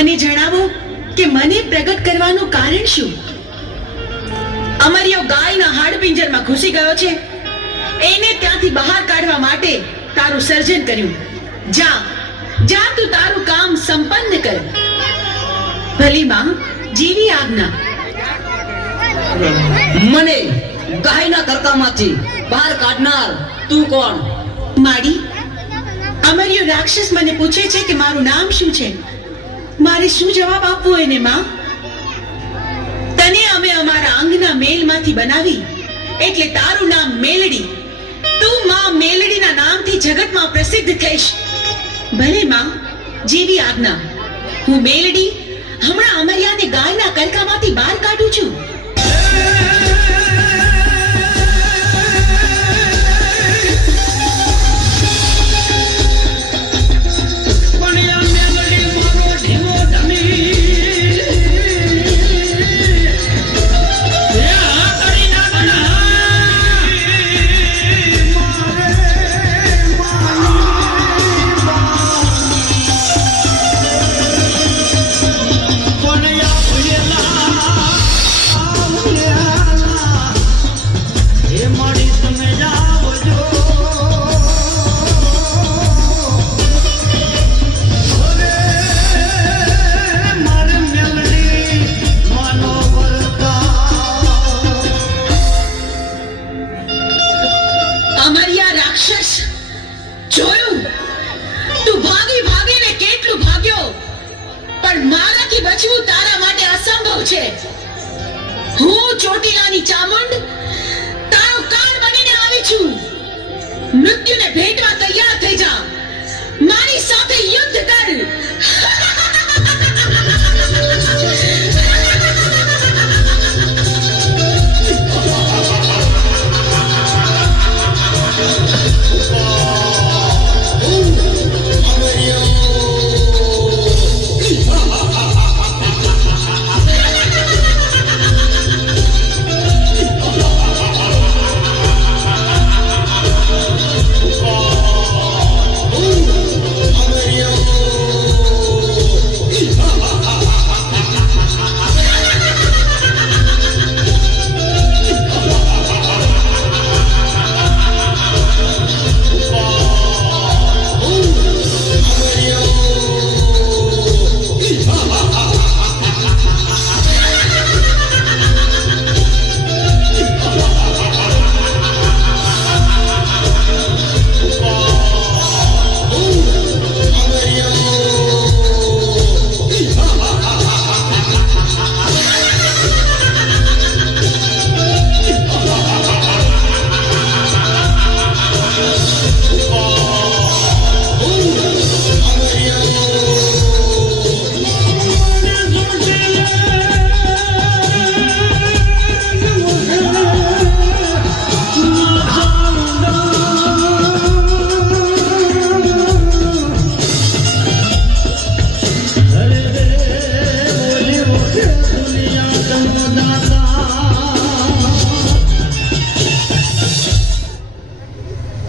મને જણાવો કે મને પ્રગટ કરવાનું કારણ શું? અમરિયો ગાયના હાડપિંજરમાં ઘૂસી ગયો છે. એને ત્યાંથી બહાર કાઢવા માટે તારું સર્જન કર્યું. જા જા, તું તારું કામ સંપન્ન કર. ભલી માં, જીવી આજ્ઞા. મને ગાયના કરકામાંથી બહાર કાઢનાર તું કોણ? માડી, અમરિયો રાક્ષસ મને પૂછે છે કે મારું નામ શું છે. મારે શું જવાબ આપવો એને માં? તને અમે અમારા અંગના મેલમાંથી બનાવી, એટલે તારું નામ મેલડી. તું માં મેલડીના નામથી જગતમાં પ્રસિદ્ધ થઈશ. ભલે માં, જેવી આજ્ઞા. હું મેલડી હમણાં અમરિયાને ગાયના કરકામાંથી બહાર કાઢું છું. અમરિયા રાક્ષસ, જોયું? તું ભાગી ભાગીને કેટલું ભાગ્યો, પણ મારાથી બચવું તારા માટે અસંભવ છે. હું ચોટીલાની ચામુંડ તારો કાળ બનીને આવી છું. મૃત્યુને ભેટવા તૈયાર થઈ જા. મારી સાથે યુદ્ધ કર.